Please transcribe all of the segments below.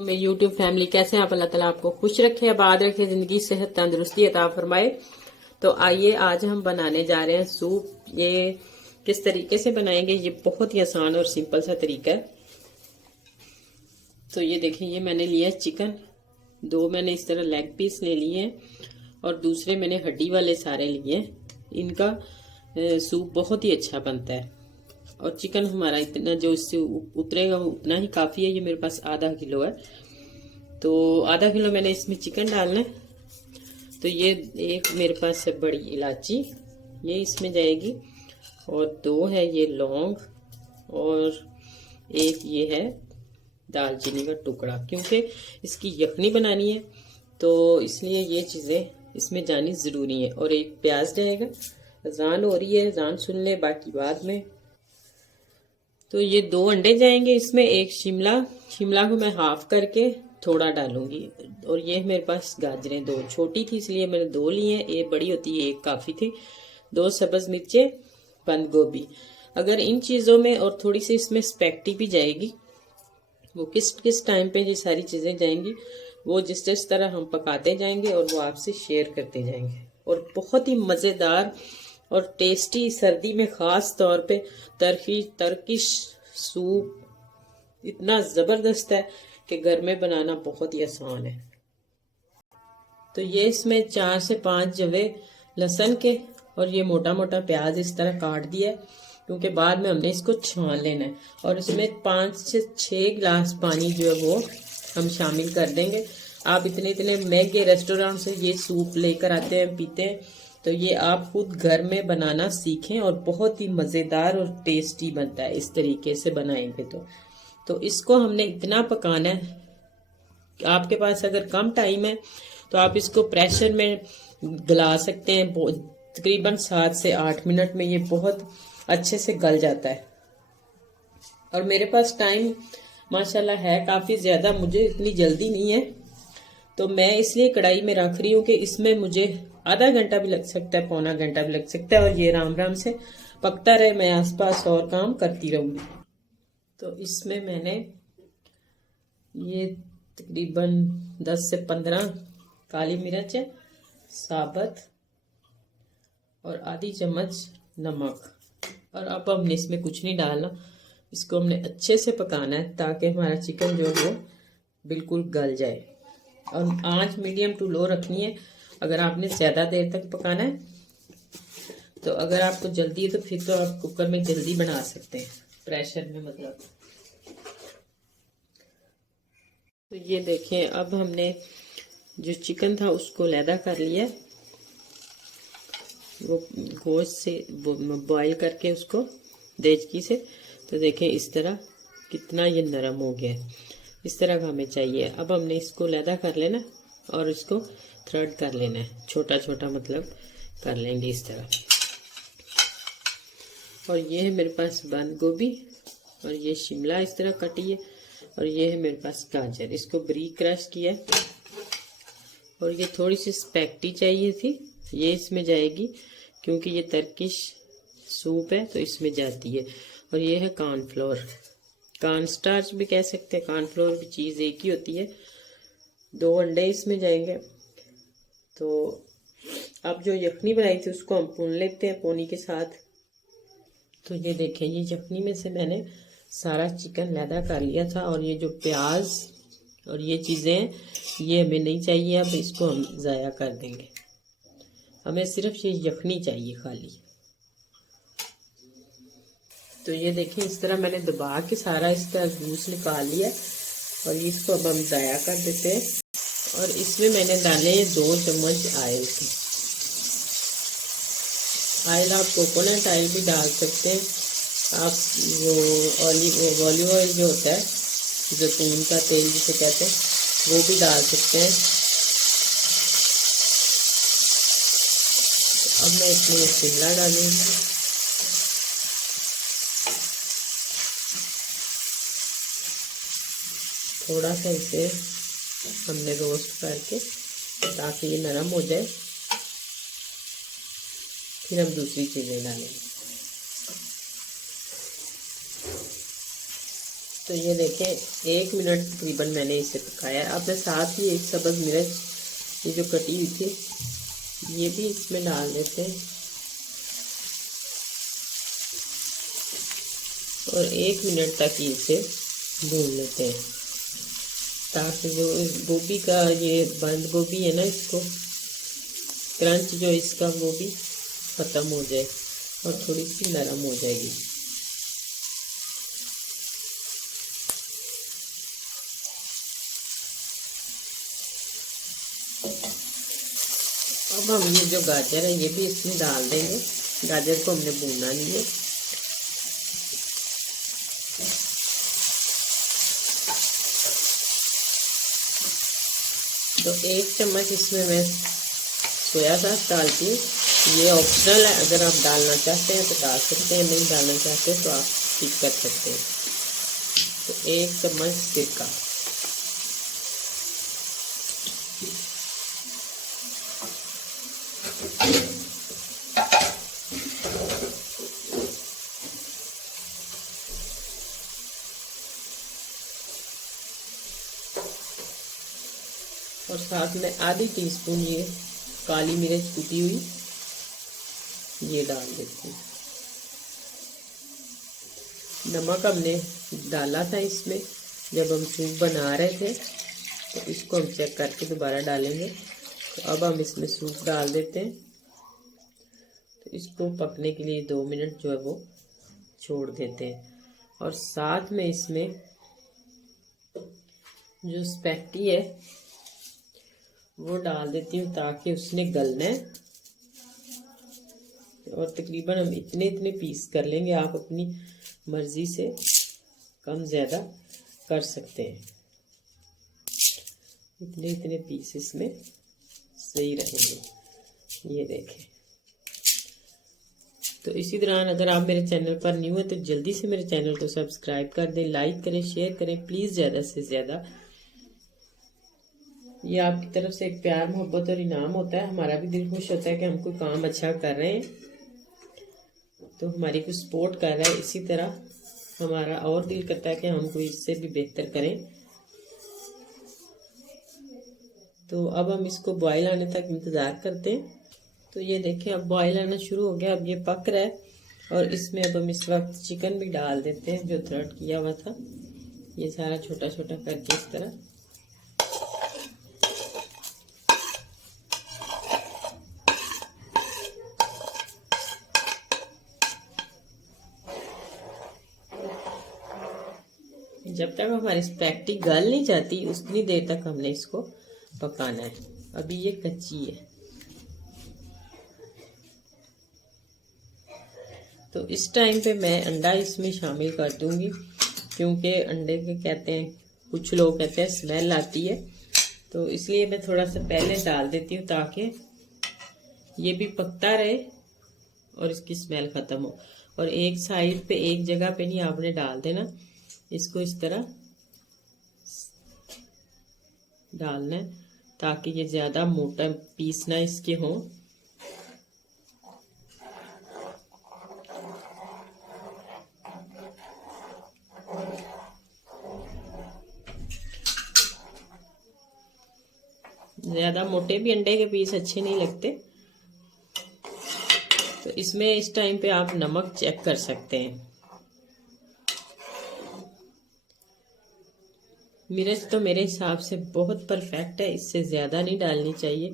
मेरी YouTube family कैसे हैं आप? अल्लाह ताला आपको खुश रखे, आबाद रखे, जिंदगी सेहत तंदुरुस्ती अता फरमाए। तो आइए आज हम बनाने जा रहे हैं सूप। ये किस तरीके से बनाएंगे, ये बहुत ही आसान और सिंपल सा तरीका है। तो ये देखिए, ये मैंने लिया चिकन, 2 मैंने इस तरह लेग पीस ले लिए हैं और दूसरे मैंने हड्डी वाले सारे लिए हैं। इनका सूप बहुत ही अच्छा बनता है और चिकन हमारा इतना जो इससे उतरेगा वो उतना ही काफ़ी है। ये मेरे पास आधा किलो है, तो आधा किलो मैंने इसमें चिकन डालना है। तो ये एक मेरे पास है बड़ी इलायची, ये इसमें जाएगी, और 2 है ये लौंग, और एक ये है दालचीनी का टुकड़ा। क्योंकि इसकी यखनी बनानी है तो इसलिए ये चीज़ें इसमें जानी ज़रूरी है। और एक प्याज जाएगा। अजान हो रही है, अजान सुन ले, बाकी बाद में। तो ये 2 अंडे जाएंगे इसमें, एक शिमला को मैं हाफ करके थोड़ा डालूंगी। और ये मेरे पास गाजरें 2 छोटी थी इसलिए मैंने 2 ली हैं, ये बड़ी होती है 1 काफ़ी थी। 2 सब्ज़ मिर्चें, बंद गोभी। अगर इन चीज़ों में और थोड़ी सी इसमें स्पैगेटी भी जाएगी, वो किस किस टाइम पे ये सारी चीज़ें जाएंगी वो जिस तरह हम पकाते जाएंगे और वो आपसे शेयर करते जाएंगे। और बहुत ही मज़ेदार और टेस्टी, सर्दी में ख़ास तौर पे टर्किश सूप इतना ज़बरदस्त है कि घर में बनाना बहुत ही आसान है। तो ये इसमें 4 से 5 जवे लहसुन के और ये मोटा मोटा प्याज इस तरह काट दिया है, क्योंकि बाद में हमने इसको छान लेना है। और इसमें 5 से 6 गिलास पानी जो है वो हम शामिल कर देंगे। आप इतने इतने महंगे रेस्टोरेंट से ये सूप लेकर आते हैं, पीते हैं, तो ये आप खुद घर में बनाना सीखें और बहुत ही मज़ेदार और टेस्टी बनता है इस तरीके से बनाएंगे तो इसको हमने इतना पकाना है। आपके पास अगर कम टाइम है तो आप इसको प्रेशर में गला सकते हैं, तकरीबन 7 से 8 मिनट में ये बहुत अच्छे से गल जाता है। और मेरे पास टाइम माशाल्लाह है काफ़ी ज़्यादा, मुझे इतनी जल्दी नहीं है, तो मैं इसलिए कढ़ाई में रख रही हूँ कि इसमें मुझे आधा घंटा भी लग सकता है, पौना घंटा भी लग सकता है, और ये राम राम से पकता रहे, मैं आसपास और काम करती रहूँगी। तो इसमें मैंने ये तकरीबन 10 से 15 काली मिर्च है साबुत और आधी चम्मच नमक। और अब हमने इसमें कुछ नहीं डालना, इसको हमने अच्छे से पकाना है ताकि हमारा चिकन जो है वो बिल्कुल गल जाए। और आंच मीडियम टू लो रखनी है अगर आपने ज़्यादा देर तक पकाना है। तो अगर आपको जल्दी है तो फिर तो आप कुकर में जल्दी बना सकते हैं, प्रेशर में मतलब। तो ये देखें, अब हमने जो चिकन था उसको लैदा कर लिया, वो गोश्त से बॉईल करके उसको देचकी से। तो देखें इस तरह कितना ये नरम हो गया है, इस तरह का हमें चाहिए। अब हमने इसको लैदा कर लेना और इसको थ्रेड कर लेना है, छोटा छोटा मतलब कर लेंगे इस तरह। और ये है मेरे पास बंद गोभी, और ये शिमला इस तरह कटी है, और ये है मेरे पास गाजर, इसको बरीक क्रश किया है। और ये थोड़ी सी स्पैगेटी चाहिए थी, ये इसमें जाएगी क्योंकि ये टर्किश सूप है तो इसमें जाती है। और ये है कॉर्नफ्लोर, कॉर्न स्टार्च भी कह सकते हैं, कॉर्नफ्लोर भी चीज़ एक ही होती है। 2 अंडे इसमें जाएंगे। तो अब जो यखनी बनाई थी उसको हम भून लेते हैं पोनी के साथ। तो ये देखें, ये यखनी में से मैंने सारा चिकन लैदा कर लिया था, और ये जो प्याज और ये चीज़ें ये हमें नहीं चाहिए, अब इसको हम ज़ाया कर देंगे। हमें सिर्फ ये यखनी चाहिए खाली। तो ये देखिए, इस तरह मैंने दबा के सारा इसका जूस निकाल लिया, और इसको अब हम ज़ाया कर देते हैं। और इसमें मैंने डाले 2 चम्मच ऑयल के। ऑयल आप कोकोनट ऑयल भी डाल सकते हैं, आप वो ऑलिव ऑयल जो होता है, जैतून का तेल जिसे कहते हैं, वो भी डाल सकते हैं। अब मैं इसमें शिमला डालूंगी, थोड़ा सा इसे हमने रोस्ट करके ताकि ये नरम हो जाए, फिर हम दूसरी चीज़ें डालेंगे। तो ये देखें 1 मिनट तकरीबन मैंने इसे पकाया। अब मैं साथ ही एक सब्ज़ मिर्च ये जो कटी हुई थी ये भी इसमें डाल देते हैं और 1 मिनट तक इसे भून लेते हैं ताकि जो गोभी का ये बंद गोभी है ना इसको क्रंच जो इसका वो भी ख़त्म हो जाए और थोड़ी सी नरम हो जाएगी। अब हम ये जो गाजर है ये भी इसमें डाल देंगे। गाजर को हमने भूनना नहीं है। तो 1 चम्मच इसमें मैं सोया सॉस डालती हूँ। ये ऑप्शनल है, अगर आप डालना चाहते हैं तो डाल सकते हैं, नहीं डालना चाहते तो आप स्किप कर सकते हैं। तो 1 चम्मच सिरका, और साथ में आधी टीस्पून ये काली मिर्च कुटी हुई ये डाल देती हूँ। नमक हमने डाला था इसमें जब हम सूप बना रहे थे, तो इसको हम चेक करके दोबारा डालेंगे। तो अब हम इसमें सूप डाल देते हैं। तो इसको पकने के लिए 2 मिनट जो है वो छोड़ देते हैं और साथ में इसमें जो स्पैगेटी है वो डाल देती हूँ ताकि उसने गलना है। और तकरीबन हम इतने इतने पीस कर लेंगे, आप अपनी मर्ज़ी से कम ज़्यादा कर सकते हैं। इतने इतने पीस इसमें सही रहेंगे। ये देखें। तो इसी दौरान अगर आप मेरे चैनल पर न्यू हैं तो जल्दी से मेरे चैनल को सब्सक्राइब कर दें, लाइक करें, शेयर करें प्लीज़, ज़्यादा से ज़्यादा। ये आपकी तरफ से एक प्यार मोहब्बत और इनाम होता है। हमारा भी दिल खुश होता है कि हम कोई काम अच्छा कर रहे हैं तो हमारी कोई सपोर्ट कर रहा है। इसी तरह हमारा और दिल करता है कि हम कोई इससे भी बेहतर करें। तो अब हम इसको बॉयल आने तक इंतज़ार करते हैं। तो ये देखें अब बॉयल आना शुरू हो गया, अब ये पक रहा है। और इसमें अब हम इस वक्त चिकन भी डाल देते हैं जो थ्रेड किया हुआ था, ये सारा छोटा छोटा करके इस तरह। जब तक हमारी स्पैगेटी गल नहीं जाती उतनी देर तक हमने इसको पकाना है। अभी ये कच्ची है। तो इस टाइम पे मैं अंडा इसमें शामिल कर दूंगी क्योंकि अंडे के कहते हैं, कुछ लोग कहते हैं स्मेल आती है, तो इसलिए मैं थोड़ा सा पहले डाल देती हूँ ताकि ये भी पकता रहे और इसकी स्मेल ख़त्म हो। और एक साइड पे, एक जगह पे नहीं आपने डाल देना, इसको इस तरह डालना है ताकि ये ज़्यादा मोटा पीस ना इसके हों। ज़्यादा मोटे भी अंडे के पीस अच्छे नहीं लगते। तो इसमें इस टाइम पे आप नमक चेक कर सकते हैं। मिर्च तो मेरे हिसाब से बहुत परफेक्ट है, इससे ज़्यादा नहीं डालनी चाहिए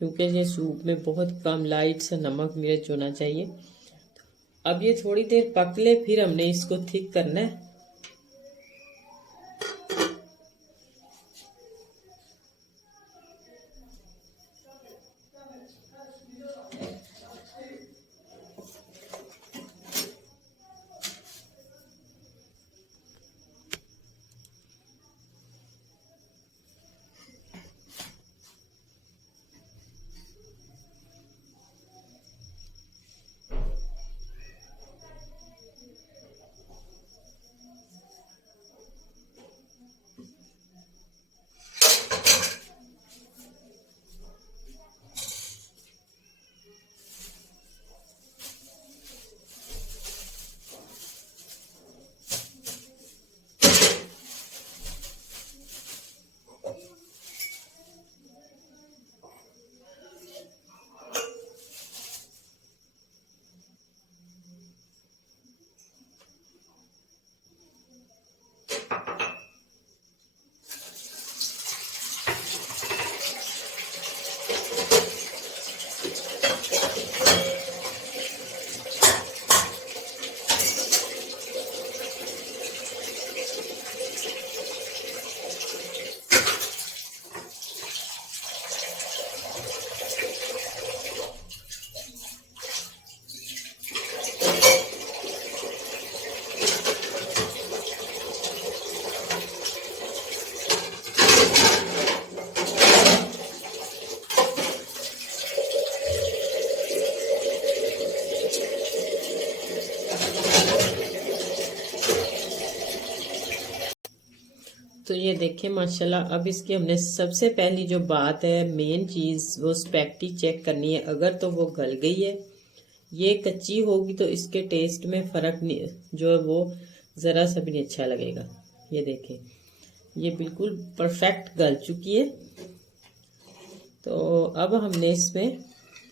क्योंकि ये सूप में बहुत कम लाइट सा नमक मिर्च होना चाहिए। अब ये थोड़ी देर पक ले, फिर हमने इसको थिक करना है। तो ये देखिए माशाल्लाह, अब इसकी हमने सबसे पहली जो बात है, मेन चीज़, वो स्पैगेटी चेक करनी है। अगर तो वो गल गई है, ये कच्ची होगी तो इसके टेस्ट में फ़र्क नहीं, जो है वो ज़रा सा भी नहीं अच्छा लगेगा। ये देखें, ये बिल्कुल परफेक्ट गल चुकी है। तो अब हमने इसमें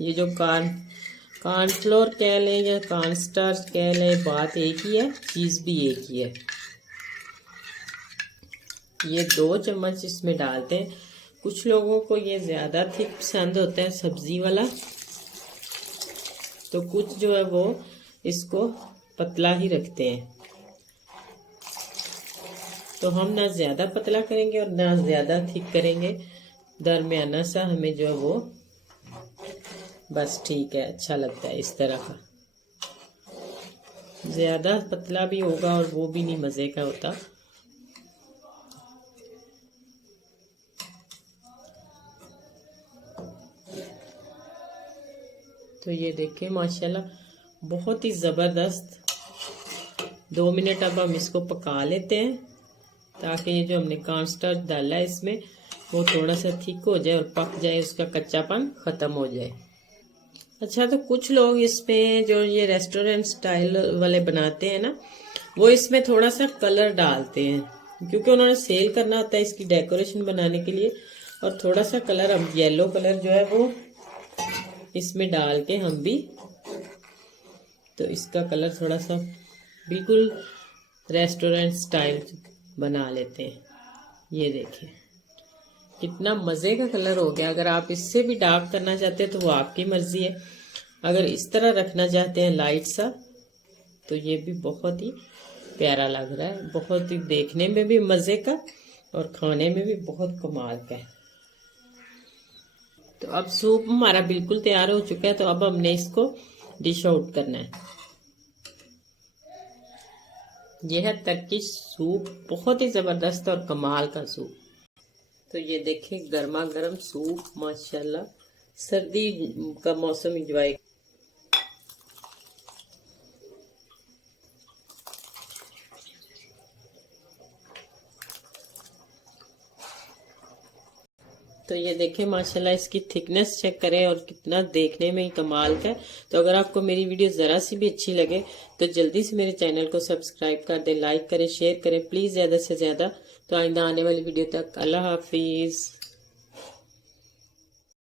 ये जो कॉर्नफ्लोर कह लें या कॉर्नस्टार्च कह लें, बात एक ही है, चीज़ भी एक ही है। ये 2 चम्मच इसमें डालते हैं। कुछ लोगों को ये ज़्यादा थिक पसंद होता है सब्ज़ी वाला, तो कुछ जो है वो इसको पतला ही रखते हैं। तो हम ना ज़्यादा पतला करेंगे और ना ज़्यादा थिक करेंगे, दरमियाना सा हमें जो है वो बस ठीक है, अच्छा लगता है इस तरह का। ज़्यादा पतला भी होगा और वो भी नहीं मज़े का होता। तो ये देखिए माशाल्लाह बहुत ही ज़बरदस्त। 2 मिनट अब हम इसको पका लेते हैं, ताकि ये जो हमने कॉर्नस्टार्च डाला है इसमें वो थोड़ा सा थिक हो जाए और पक जाए, उसका कच्चापन ख़त्म हो जाए। अच्छा, तो कुछ लोग इसमें जो ये रेस्टोरेंट स्टाइल वाले बनाते हैं ना, वो इसमें थोड़ा सा कलर डालते हैं, क्योंकि उन्होंने सेल करना होता है इसकी डेकोरेशन बनाने के लिए। और थोड़ा सा कलर, हम येलो कलर जो है वो इसमें डाल के हम भी, तो इसका कलर थोड़ा सा बिल्कुल रेस्टोरेंट स्टाइल बना लेते हैं। ये देखिए कितना मज़े का कलर हो गया। अगर आप इससे भी डार्क करना चाहते हैं तो वो आपकी मर्ज़ी है। अगर इस तरह रखना चाहते हैं लाइट सा, तो ये भी बहुत ही प्यारा लग रहा है, बहुत ही देखने में भी मज़े का और खाने में भी बहुत कमाल का है। तो अब सूप हमारा बिल्कुल तैयार हो चुका है। तो अब हमने इसको डिश आउट करना है। यह है टर्किश सूप, बहुत ही ज़बरदस्त और कमाल का सूप। तो ये देखिए गर्मा गर्म सूप, माशाल्लाह सर्दी का मौसम इंजॉय। तो ये देखें माशाल्लाह, इसकी थिकनेस चेक करें और कितना देखने में ही कमाल का है। तो अगर आपको मेरी वीडियो ज़रा सी भी अच्छी लगे तो जल्दी से मेरे चैनल को सब्सक्राइब कर दें, लाइक करें, शेयर करें प्लीज़ ज़्यादा से ज़्यादा। तो आइंदा आने वाली वीडियो तक अल्लाह हाफिज़।